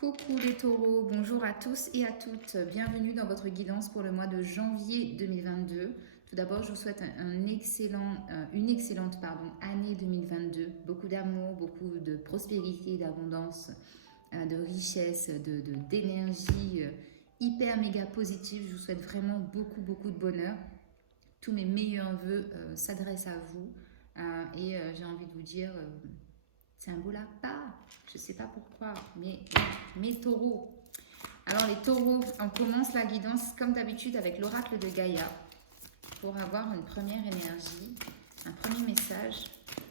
Coucou les taureaux, bonjour à tous et à toutes, bienvenue dans votre guidance pour le mois de janvier 2022. Tout d'abord, je vous souhaite une excellente année 2022, beaucoup d'amour, beaucoup de prospérité, d'abondance, de richesse, d'énergie hyper méga positive. Je vous souhaite vraiment beaucoup de bonheur. Tous mes meilleurs voeux s'adressent à vous et j'ai envie de vous dire... c'est un beau lapin, je ne sais pas pourquoi, mais mes taureaux. Alors les taureaux, on commence la guidance comme d'habitude avec l'oracle de Gaïa pour avoir une première énergie, un premier message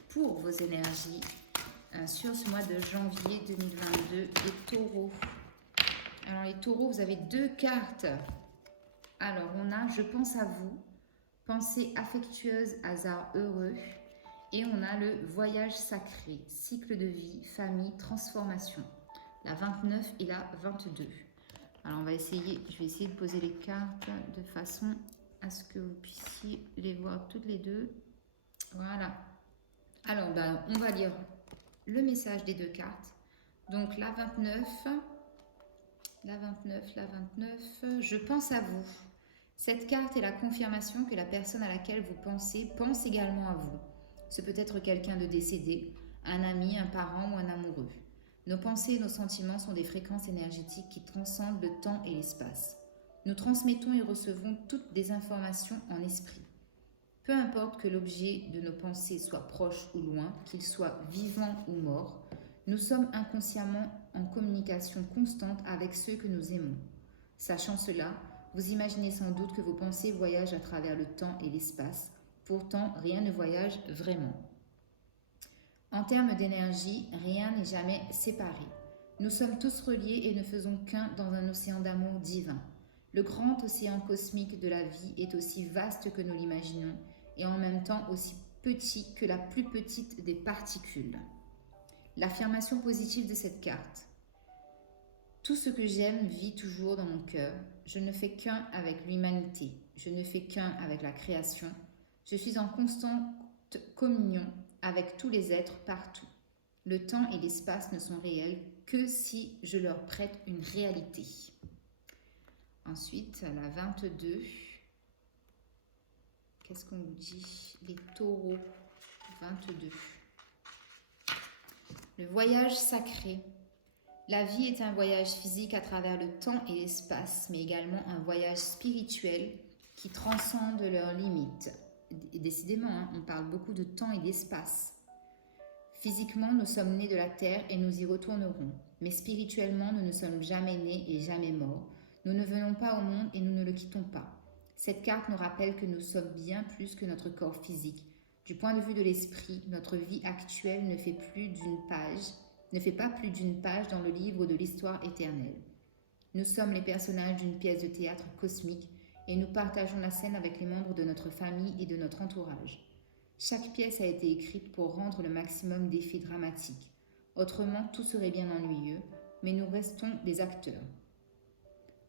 pour vos énergies sur ce mois de janvier 2022, les taureaux. Alors les taureaux, vous avez deux cartes. Alors on a « Je pense à vous », pensée affectueuse, hasard heureux. Et on a le voyage sacré, cycle de vie, famille, transformation. La 29 et la 22. Alors je vais essayer de poser les cartes de façon à ce que vous puissiez les voir toutes les deux. Voilà. Alors on va lire le message des deux cartes. Donc la 29, je pense à vous. Cette carte est la confirmation que la personne à laquelle vous pensez pense également à vous. Ce peut être quelqu'un de décédé, un ami, un parent ou un amoureux. Nos pensées et nos sentiments sont des fréquences énergétiques qui transcendent le temps et l'espace. Nous transmettons et recevons toutes des informations en esprit. Peu importe que l'objet de nos pensées soit proche ou loin, qu'il soit vivant ou mort, nous sommes inconsciemment en communication constante avec ceux que nous aimons. Sachant cela, vous imaginez sans doute que vos pensées voyagent à travers le temps et l'espace. Pourtant, rien ne voyage vraiment. En termes d'énergie, rien n'est jamais séparé. Nous sommes tous reliés et ne faisons qu'un dans un océan d'amour divin. Le grand océan cosmique de la vie est aussi vaste que nous l'imaginons et en même temps aussi petit que la plus petite des particules. L'affirmation positive de cette carte. Tout ce que j'aime vit toujours dans mon cœur. Je ne fais qu'un avec l'humanité. Je ne fais qu'un avec la création. Je suis en constante communion avec tous les êtres partout. Le temps et l'espace ne sont réels que si je leur prête une réalité. Ensuite, la 22. Qu'est-ce qu'on nous dit? Les taureaux. 22. Le voyage sacré. La vie est un voyage physique à travers le temps et l'espace, mais également un voyage spirituel qui transcende leurs limites. Et décidément, on parle beaucoup de temps et d'espace. Physiquement, nous sommes nés de la terre et nous y retournerons. Mais spirituellement, nous ne sommes jamais nés et jamais morts. Nous ne venons pas au monde et nous ne le quittons pas. Cette carte nous rappelle que nous sommes bien plus que notre corps physique. Du point de vue de l'esprit, notre vie actuelle ne fait pas plus d'une page dans le livre de l'histoire éternelle. Nous sommes les personnages d'une pièce de théâtre cosmique et nous partageons la scène avec les membres de notre famille et de notre entourage. Chaque pièce a été écrite pour rendre le maximum d'effets dramatiques. Autrement, tout serait bien ennuyeux, mais nous restons des acteurs.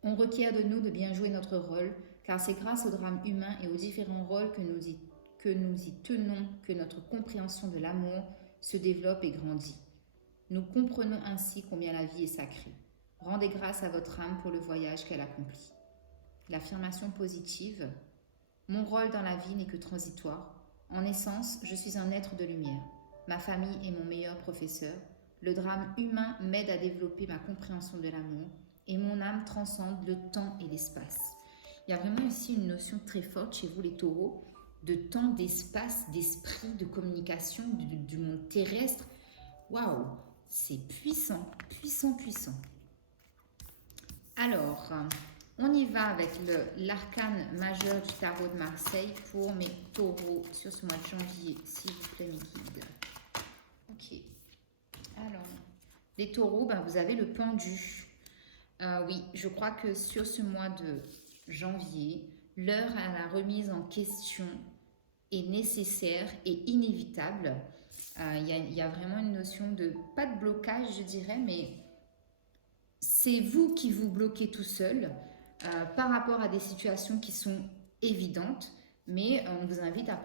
On requiert de nous de bien jouer notre rôle, car c'est grâce au drame humain et aux différents rôles que nous y tenons que notre compréhension de l'amour se développe et grandit. Nous comprenons ainsi combien la vie est sacrée. Rendez grâce à votre âme pour le voyage qu'elle accomplit. L'affirmation positive. Mon rôle dans la vie n'est que transitoire. En essence, je suis un être de lumière. Ma famille est mon meilleur professeur. Le drame humain m'aide à développer ma compréhension de l'amour et mon âme transcende le temps et l'espace. Il y a vraiment ici une notion très forte chez vous les taureaux de temps, d'espace, d'esprit, de communication, du monde terrestre. Waouh, c'est puissant. Alors, on y va avec l'arcane majeur du tarot de Marseille pour mes taureaux sur ce mois de janvier, s'il vous plaît mes guides. Ok. Alors, les taureaux, vous avez le pendu. Oui, je crois que sur ce mois de janvier, l'heure à la remise en question est nécessaire et inévitable. Il y a vraiment une notion de, pas de blocage je dirais, mais c'est vous qui vous bloquez tout seul par rapport à des situations qui sont évidentes, mais on vous invite à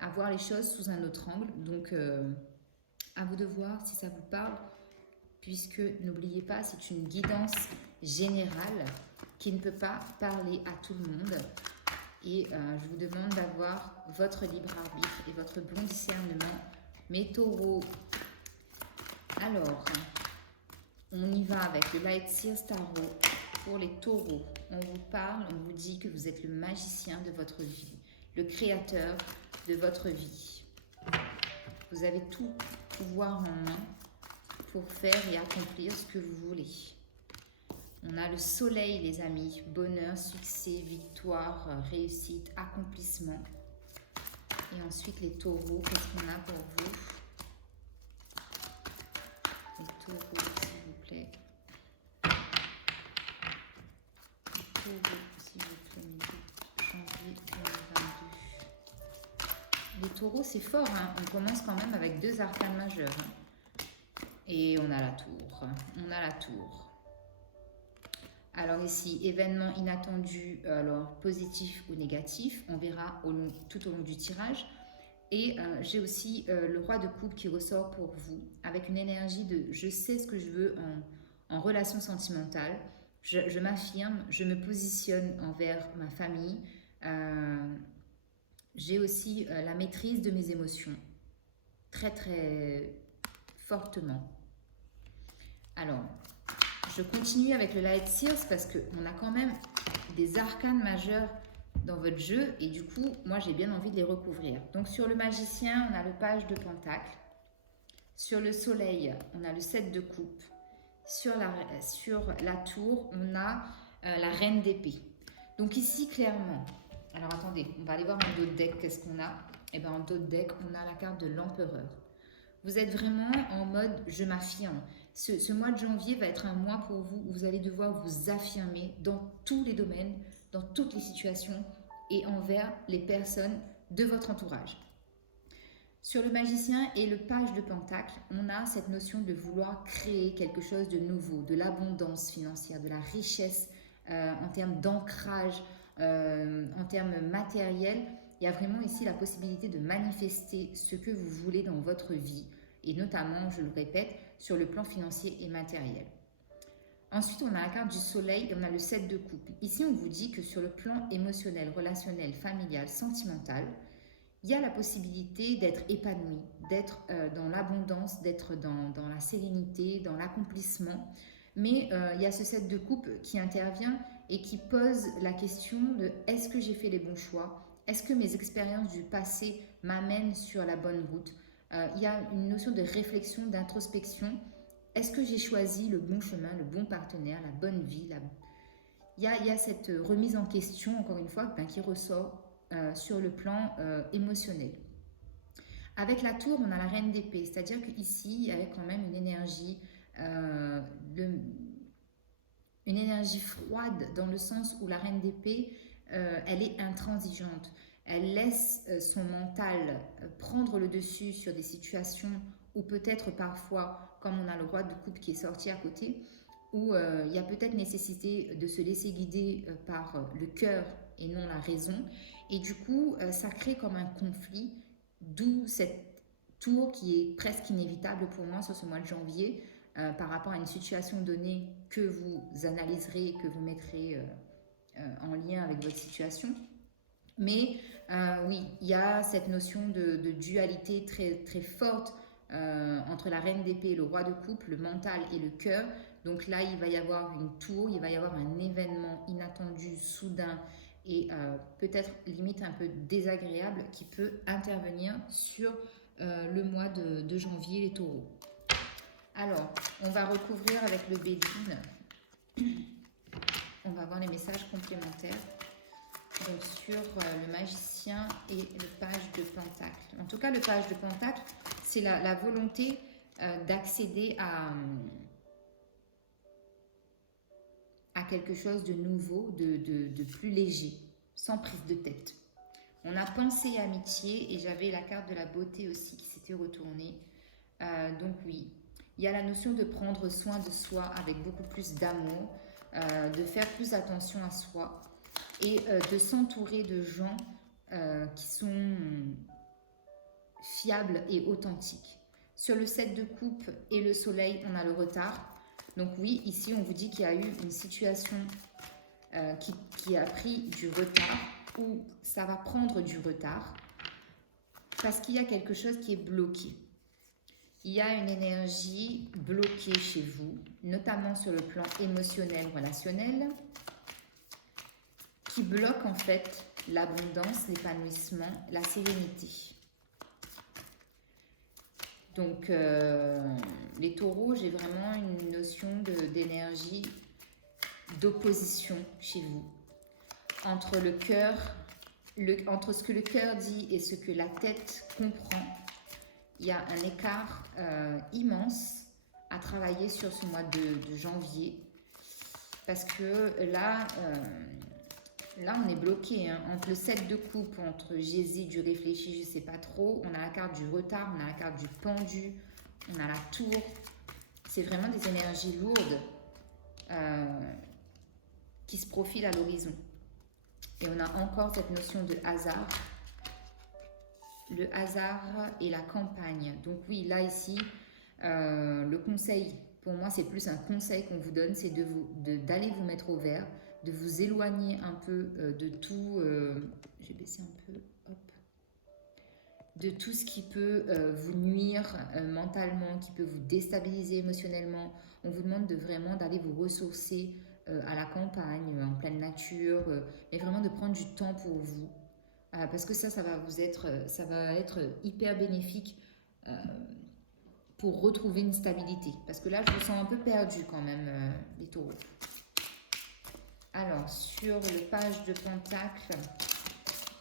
à voir les choses sous un autre angle. Donc, à vous de voir si ça vous parle. puisque, n'oubliez pas, c'est une guidance générale qui ne peut pas parler à tout le monde. Et je vous demande d'avoir votre libre arbitre et votre bon discernement, mes taureaux. Alors, on y va avec le Light Seers Tarot. Pour les taureaux, on vous parle, on vous dit que vous êtes le magicien de votre vie, le créateur de votre vie. Vous avez tout pouvoir en main pour faire et accomplir ce que vous voulez. On a le soleil, les amis, bonheur, succès, victoire, réussite, accomplissement. Et ensuite les taureaux, qu'est-ce qu'on a pour vous? Les taureaux, s'il vous plaît. Les taureaux, s'il vous plaît, janvier 2022. Les taureaux, c'est fort, hein. On commence quand même avec 2 arcanes majeurs. Hein. Et on a la tour. On a la tour. Alors ici, événement inattendu, alors positif ou négatif, on verra tout au long du tirage. Et j'ai aussi le roi de coupe qui ressort pour vous, avec une énergie de je sais ce que je veux en relation sentimentale, je m'affirme, je me positionne envers ma famille, j'ai aussi la maîtrise de mes émotions, très très fortement. Alors, je continue avec le Light Seers parce qu'on a quand même des arcanes majeurs dans votre jeu et du coup, moi j'ai bien envie de les recouvrir. Donc sur le magicien, on a le page de pentacle. Sur le soleil, on a le 7 de coupe. Sur la tour, on a la reine d'épée. Donc ici, clairement, alors attendez, on va aller voir en dos de deck, qu'est-ce qu'on a? Et bien en dos de deck, on a la carte de l'empereur. Vous êtes vraiment en mode je m'affirme. Ce mois de janvier va être un mois pour vous où vous allez devoir vous affirmer dans tous les domaines, dans toutes les situations et envers les personnes de votre entourage. Sur le magicien et le page de pentacle, on a cette notion de vouloir créer quelque chose de nouveau, de l'abondance financière, de la richesse en termes d'ancrage, en termes matériels. Il y a vraiment ici la possibilité de manifester ce que vous voulez dans votre vie et notamment, je le répète, sur le plan financier et matériel. Ensuite, on a la carte du soleil et on a le 7 de coupe. Ici, on vous dit que sur le plan émotionnel, relationnel, familial, sentimental, il y a la possibilité d'être épanoui, d'être dans l'abondance, d'être dans la sérénité, dans l'accomplissement. Mais il y a ce 7 de coupe qui intervient et qui pose la question de est-ce que j'ai fait les bons choix? Est-ce que mes expériences du passé m'amènent sur la bonne route? Il y a une notion de réflexion, d'introspection. Est-ce que j'ai choisi le bon chemin, le bon partenaire, la bonne vie? Il y a cette remise en question, encore une fois, qui ressort sur le plan émotionnel. Avec la tour, on a la reine d'épée, c'est-à-dire qu'ici, il y avait quand même une énergie froide dans le sens où la reine d'épée, elle est intransigeante. Elle laisse son mental prendre le dessus sur des situations où peut-être parfois, comme on a le roi de coupe qui est sorti à côté, où il y a peut-être nécessité de se laisser guider par le cœur et non la raison. Et du coup, ça crée comme un conflit, d'où cette tour qui est presque inévitable pour moi sur ce mois de janvier par rapport à une situation donnée que vous analyserez, que vous mettrez en lien avec votre situation. Mais oui, il y a cette notion de dualité très, très forte entre la reine d'épée et le roi de coupe, le mental et le cœur. Donc là, il va y avoir une tour, il va y avoir un événement inattendu, soudain et peut-être limite un peu désagréable qui peut intervenir sur le mois de janvier, les taureaux. Alors, on va recouvrir avec le Béline. On va voir les messages complémentaires. Donc sur le magicien et le page de pentacle. En tout cas, le page de pentacle, c'est la volonté d'accéder à quelque chose de nouveau, de plus léger, sans prise de tête. On a pensée amitié et j'avais la carte de la beauté aussi qui s'était retournée. Donc oui, il y a la notion de prendre soin de soi avec beaucoup plus d'amour, de faire plus attention à soi. Et de s'entourer de gens qui sont fiables et authentiques. Sur le 7 de coupe et le soleil, on a le retard. Donc oui, ici, on vous dit qu'il y a eu une situation qui a pris du retard ou ça va prendre du retard parce qu'il y a quelque chose qui est bloqué. Il y a une énergie bloquée chez vous, notamment sur le plan émotionnel, relationnel, qui bloque en fait l'abondance, l'épanouissement, la sérénité. Donc, les taureaux, j'ai vraiment une notion d'énergie, d'opposition chez vous. Entre le cœur, entre ce que le cœur dit et ce que la tête comprend, il y a un écart immense à travailler sur ce mois de janvier. Parce que là, on est bloqué hein, entre le 7 de coupe, entre j'hésite, je réfléchis, je ne sais pas trop. On a la carte du retard, on a la carte du pendu, on a la tour. C'est vraiment des énergies lourdes qui se profilent à l'horizon. Et on a encore cette notion de hasard. Le hasard et la campagne. Donc oui, là ici, le conseil, pour moi c'est plus un conseil qu'on vous donne, c'est d'aller vous mettre au vert, de vous éloigner un peu de tout, je vais baisser un peu, hop, de tout ce qui peut vous nuire mentalement, qui peut vous déstabiliser émotionnellement. On vous demande vraiment d'aller vous ressourcer à la campagne, en pleine nature, mais vraiment de prendre du temps pour vous. Parce que ça va être hyper bénéfique pour retrouver une stabilité. Parce que là, je me sens un peu perdue quand même, les taureaux. Alors, sur le page de Pentacle,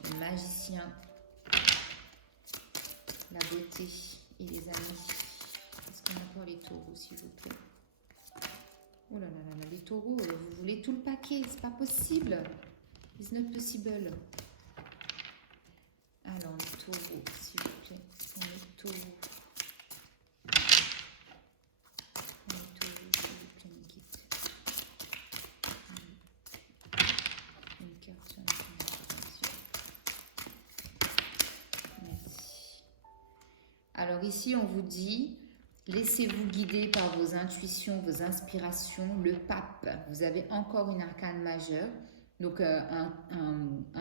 le magicien, la beauté et les amis. Est-ce qu'on a encore les taureaux, s'il vous plaît? Oh là là là, les taureaux, vous voulez tout le paquet, c'est pas possible. It's not possible. Alors, les taureaux, s'il vous plaît. Les taureaux. Les taureaux, s'il vous plaît, mes guides. Une carte sur l'information. Merci. Alors ici, on vous dit, laissez-vous guider par vos intuitions, vos inspirations. Le pape, vous avez encore une arcane majeure. Donc un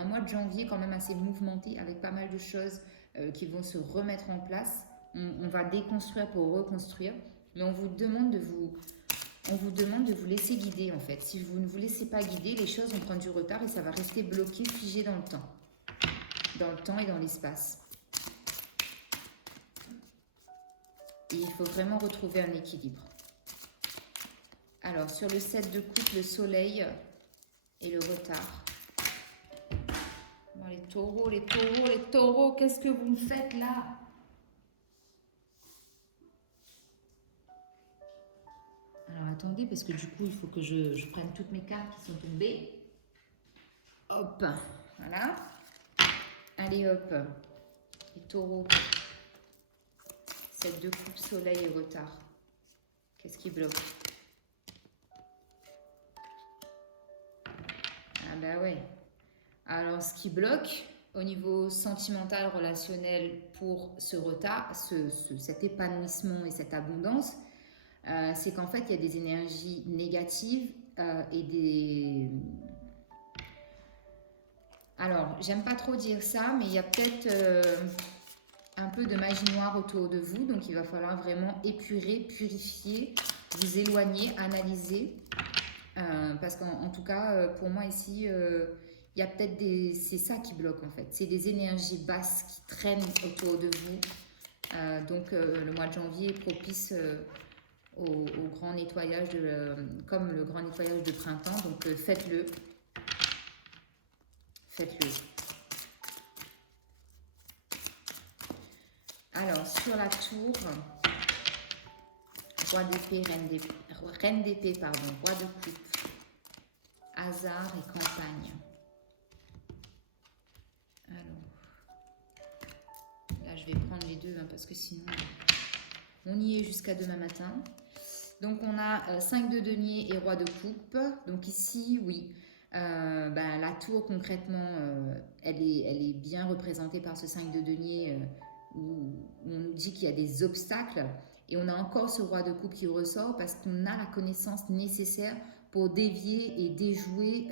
mois de janvier quand même assez mouvementé avec pas mal de choses qui vont se remettre en place. On va déconstruire pour reconstruire. Mais on vous demande de vous laisser guider en fait. Si vous ne vous laissez pas guider, les choses vont prendre du retard et ça va rester bloqué, figé dans le temps. Dans le temps et dans l'espace. Et il faut vraiment retrouver un équilibre. Alors sur le 7 de coupe, le soleil et le retard. Bon, les taureaux, les taureaux, les taureaux, qu'est-ce que vous me faites là? Alors attendez, parce que du coup, il faut que je prenne toutes mes cartes qui sont tombées. Hop, voilà. Allez hop, les taureaux. 7 de coupe, soleil et retard. Qu'est-ce qui bloque? Ah bah ouais. Alors ce qui bloque au niveau sentimental, relationnel pour ce retard, cet épanouissement et cette abondance, c'est qu'en fait il y a des énergies négatives et des... Alors j'aime pas trop dire ça, mais il y a peut-être un peu de magie noire autour de vous, donc il va falloir vraiment épurer, purifier, vous éloigner, analyser. Parce qu'en tout cas, pour moi ici, il y a peut-être des... C'est ça qui bloque en fait. C'est des énergies basses qui traînent autour de vous. Donc le mois de janvier est propice au grand nettoyage, comme le grand nettoyage de printemps. Donc faites-le. Faites-le. Alors sur la tour, roi d'épée, reine d'épée, pardon, roi de coupe, hasard et campagne. Alors, là je vais prendre les deux hein, parce que sinon on y est jusqu'à demain matin. Donc on a 5 de denier et roi de coupe. Donc ici, oui, la tour concrètement, elle est bien représentée par ce 5 de denier où on nous dit qu'il y a des obstacles. Et on a encore ce roi de coupe qui ressort parce qu'on a la connaissance nécessaire pour dévier et déjouer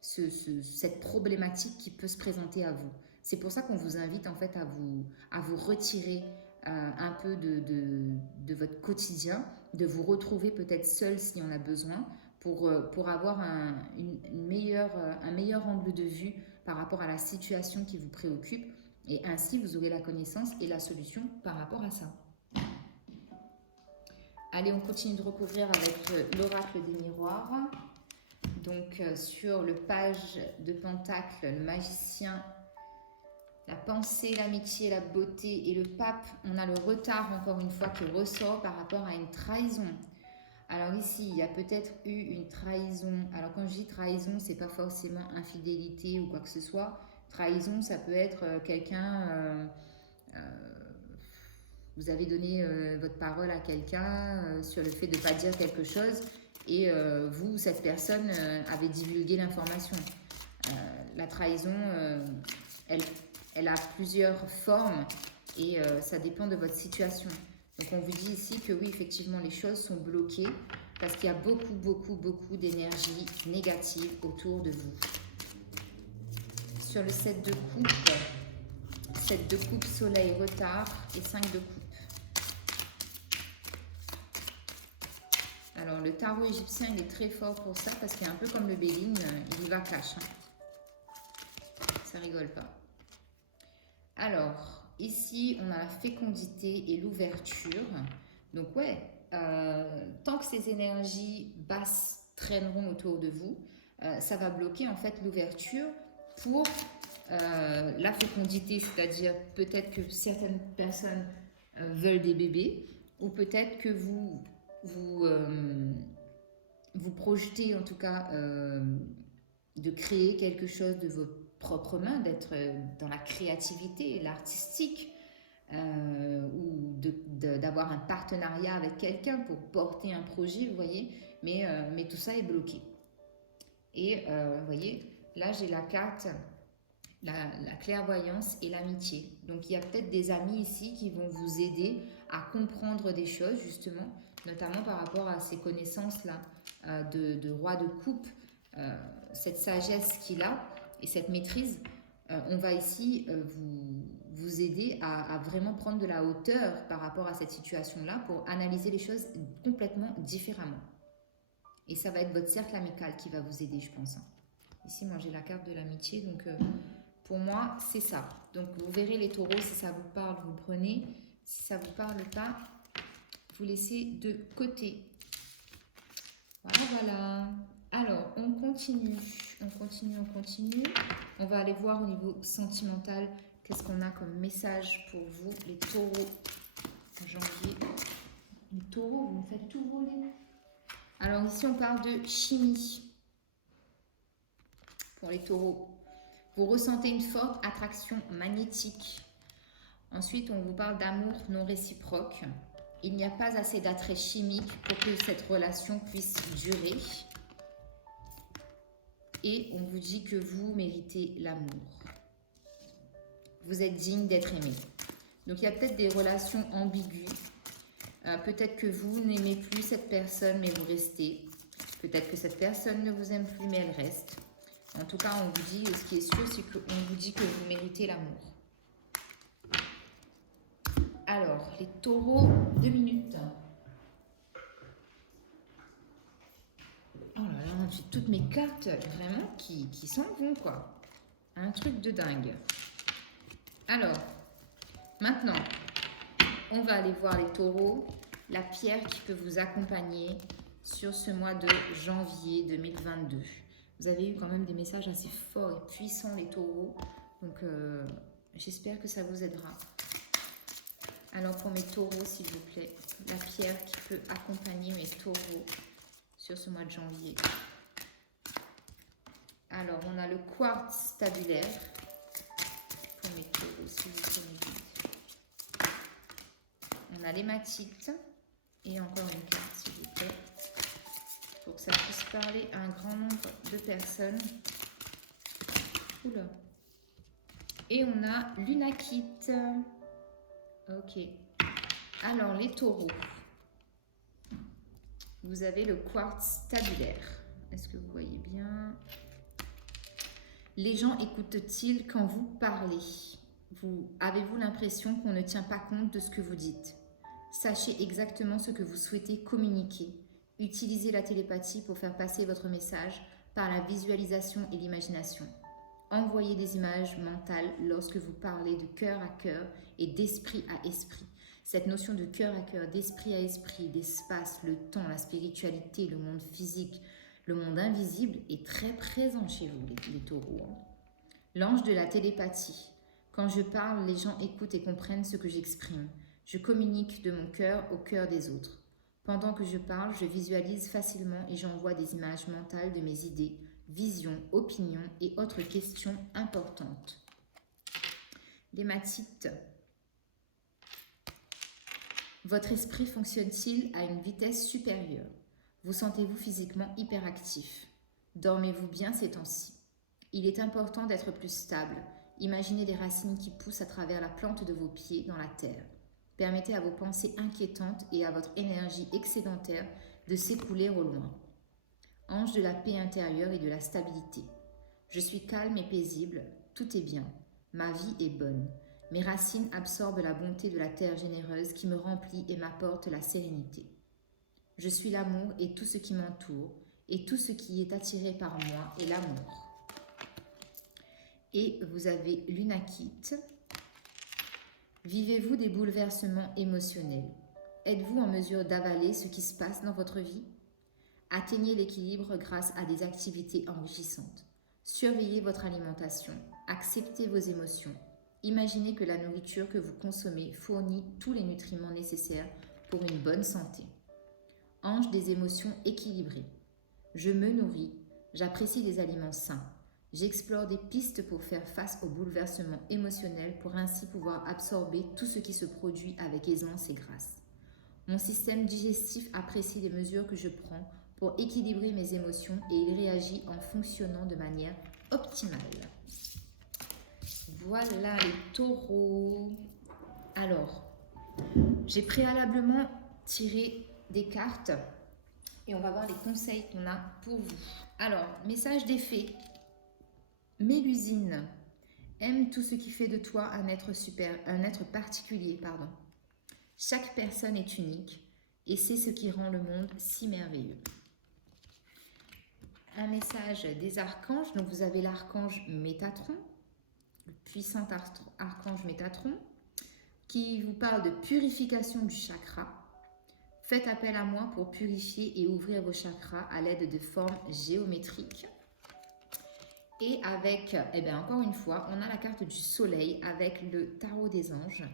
cette problématique qui peut se présenter à vous. C'est pour ça qu'on vous invite en fait à vous retirer un peu de votre quotidien, de vous retrouver peut-être seul si on a besoin, pour avoir un meilleur angle de vue par rapport à la situation qui vous préoccupe. Et ainsi, vous aurez la connaissance et la solution par rapport à ça. Allez, on continue de recouvrir avec l'oracle des miroirs. Donc, sur le page de Pentacle, le magicien, la pensée, l'amitié, la beauté et le pape, on a le retard, encore une fois, qui ressort par rapport à une trahison. Alors ici, il y a peut-être eu une trahison. Alors quand je dis trahison, c'est pas forcément infidélité ou quoi que ce soit. Trahison, ça peut être quelqu'un... vous avez donné votre parole à quelqu'un sur le fait de ne pas dire quelque chose et vous, cette personne, avez divulgué l'information. La trahison, elle a plusieurs formes et ça dépend de votre situation. Donc on vous dit ici que oui, effectivement, les choses sont bloquées parce qu'il y a beaucoup d'énergie négative autour de vous. Sur le 7 de coupe, 7 de coupe, soleil, retard et 5 de coupe. Alors le tarot égyptien, il est très fort pour ça parce qu'il est un peu comme le Béline, il y va cash. Ça rigole pas. Alors, ici, on a la fécondité et l'ouverture. Donc ouais, tant que ces énergies basses traîneront autour de vous, ça va bloquer en fait l'ouverture pour la fécondité, c'est-à-dire peut-être que certaines personnes veulent des bébés, ou peut-être que vous projetez en tout cas de créer quelque chose de vos propres mains, d'être dans la créativité, l'artistique, ou d'avoir un partenariat avec quelqu'un pour porter un projet, vous voyez, mais tout ça est bloqué. Et vous voyez, là j'ai la carte, la clairvoyance et l'amitié. Donc il y a peut-être des amis ici qui vont vous aider à comprendre des choses justement, notamment par rapport à ces connaissances-là de roi de coupe, cette sagesse qu'il a et cette maîtrise. On va ici vous aider à vraiment prendre de la hauteur par rapport à cette situation-là pour analyser les choses complètement différemment. Et ça va être votre cercle amical qui va vous aider, je pense. Ici, moi, j'ai la carte de l'amitié, donc pour moi, c'est ça. Donc, vous verrez les taureaux, si ça vous parle, vous prenez. Si ça ne vous parle pas, vous laissez de côté. Voilà. Alors, on continue. On va aller voir au niveau sentimental, qu'est-ce qu'on a comme message pour vous, les taureaux, en janvier. Les taureaux, vous me faites tout voler. Alors ici, on parle de chimie pour les taureaux. Vous ressentez une forte attraction magnétique. Ensuite, on vous parle d'amour non réciproque. Il n'y a pas assez d'attrait chimique pour que cette relation puisse durer. Et on vous dit que vous méritez l'amour. Vous êtes digne d'être aimé. Donc, il y a peut-être des relations ambiguës. Peut-être que vous n'aimez plus cette personne, mais vous restez. Peut-être que cette personne ne vous aime plus, mais elle reste. En tout cas, on vous dit, ce qui est sûr, c'est qu'on vous dit que vous méritez l'amour. Alors, les taureaux, 2 minutes. Oh là là, j'ai toutes mes cartes vraiment qui s'en vont, quoi. Un truc de dingue. Alors, maintenant, on va aller voir les taureaux, la pierre qui peut vous accompagner sur ce mois de janvier 2022. Vous avez eu quand même des messages assez forts et puissants, les taureaux. Donc, j'espère que ça vous aidera. Alors, pour mes taureaux, s'il vous plaît, la pierre qui peut accompagner mes taureaux sur ce mois de janvier. Alors, on a le quartz tabulaire pour mes taureaux, s'il vous plaît. On a l'hématite et encore une carte, s'il vous plaît, pour que ça puisse parler à un grand nombre de personnes. Oula. Et on a Lunakite. Ok. Alors, les taureaux. Vous avez le quartz tabulaire. Est-ce que vous voyez bien? Les gens écoutent-ils quand vous parlez? Avez-vous l'impression qu'on ne tient pas compte de ce que vous dites? Sachez exactement ce que vous souhaitez communiquer. Utilisez la télépathie pour faire passer votre message par la visualisation et l'imagination. Envoyez des images mentales lorsque vous parlez de cœur à cœur et d'esprit à esprit. Cette notion de cœur à cœur, d'esprit à esprit, l'espace, le temps, la spiritualité, le monde physique, le monde invisible est très présent chez vous, les taureaux. L'ange de la télépathie. Quand je parle, les gens écoutent et comprennent ce que j'exprime. Je communique de mon cœur au cœur des autres. Pendant que je parle, je visualise facilement et j'envoie des images mentales de mes idées, visions, opinions et autres questions importantes. L'hématite. Votre esprit fonctionne-t-il à une vitesse supérieure? Vous sentez-vous physiquement hyperactif? Dormez-vous bien ces temps-ci? Il est important d'être plus stable. Imaginez des racines qui poussent à travers la plante de vos pieds dans la terre. Permettez à vos pensées inquiétantes et à votre énergie excédentaire de s'écouler au loin. Ange de la paix intérieure et de la stabilité. Je suis calme et paisible, tout est bien. Ma vie est bonne. Mes racines absorbent la bonté de la terre généreuse qui me remplit et m'apporte la sérénité. Je suis l'amour et tout ce qui m'entoure, et tout ce qui est attiré par moi est l'amour. Et vous avez Lunakite. Vivez-vous des bouleversements émotionnels? Êtes-vous en mesure d'avaler ce qui se passe dans votre vie? Atteignez l'équilibre grâce à des activités enrichissantes. Surveillez votre alimentation. Acceptez vos émotions. Imaginez que la nourriture que vous consommez fournit tous les nutriments nécessaires pour une bonne santé. Ange des émotions équilibrées. Je me nourris. J'apprécie des aliments sains. J'explore des pistes pour faire face aux bouleversements émotionnels pour ainsi pouvoir absorber tout ce qui se produit avec aisance et grâce. Mon système digestif apprécie les mesures que je prends pour équilibrer mes émotions et il réagit en fonctionnant de manière optimale. Voilà les taureaux. Alors, j'ai préalablement tiré des cartes et on va voir les conseils qu'on a pour vous. Alors, message des fées. Mélusine, aime tout ce qui fait de toi un être particulier, pardon. Chaque personne est unique et c'est ce qui rend le monde si merveilleux. Un message des archanges, donc vous avez l'archange Métatron, le puissant archange Métatron, qui vous parle de purification du chakra. Faites appel à moi pour purifier et ouvrir vos chakras à l'aide de formes géométriques. Et avec, encore une fois, on a la carte du soleil avec le tarot des anges.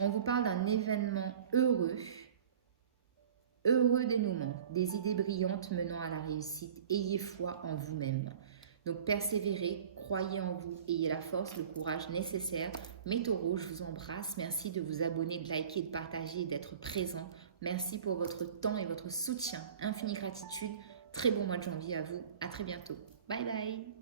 On vous parle d'un événement heureux dénouement, des idées brillantes menant à la réussite. Ayez foi en vous-même. Donc persévérez, croyez en vous, ayez la force, le courage nécessaire. Mes taureaux, je vous embrasse. Merci de vous abonner, de liker, de partager et d'être présent. Merci pour votre temps et votre soutien. Infinie gratitude. Très bon mois de janvier à vous. À très bientôt. Bye bye.